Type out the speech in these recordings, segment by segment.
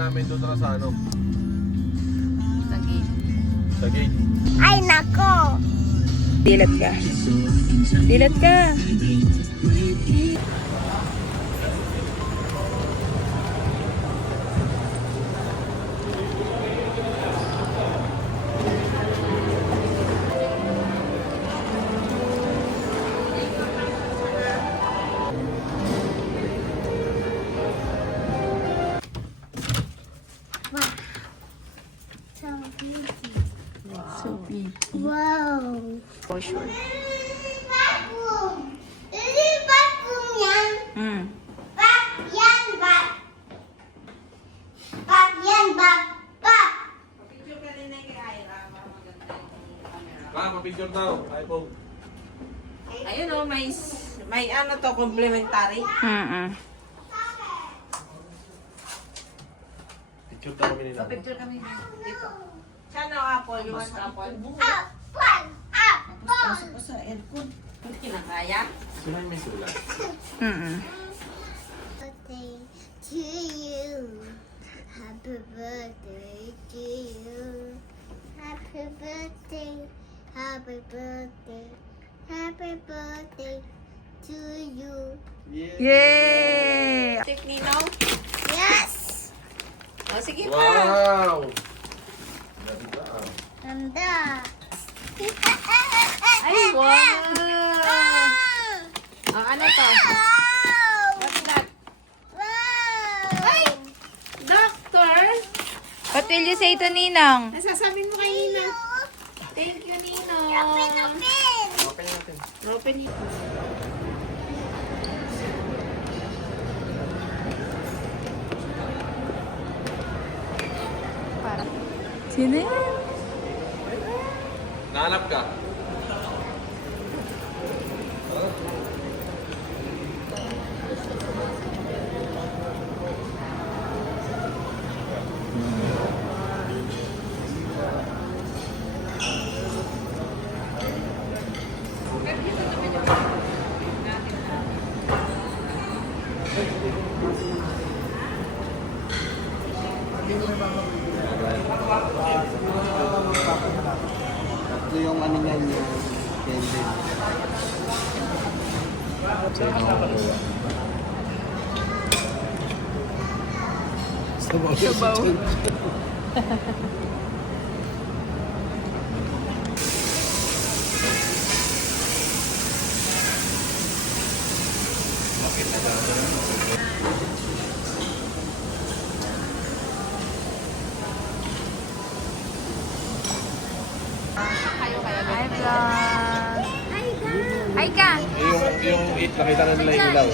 namin doon na sa ano? Sa gate. Sa gate. Ay, nako! Dilat ka. Dilat ka. So pretty. So pretty. Wow. For sure. Bathroom. Ini bathroom yan. Hmm. Bak yan, bak. Bak yan, bak. Bak. Pa-picture daw. iPhone. Ayun o, may ano to, complimentary. Picture daw kami nila. Picture kami dito. Sana apple, you want apple? Apple. Apple. Sa aircon. Hindi kinakaya. Sino yung may sulat? Birthday to you. Happy birthday to you. Happy birthday. Happy birthday. Happy birthday to you. Yay! Tip Ninong? Yes. O, sige pa. Wow! Ganda ah. Ganda. Ay, wow! O, ano to? What's that? Ay! Doctor? What will you say to Ninang? Nasasabihin mo kay Ninang. Thank you, Ninong. Open, open. Okay natin. Open it. Sino yan? Nahanap ka? Ito yung ano niya yung candle. Sabaw. Hi, vlog! Hi ka! Yung it, nakita na nila yung ilaw.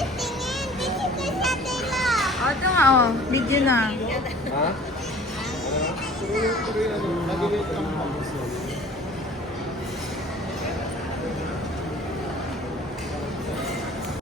O, ito nga, oh. Video na. Ha?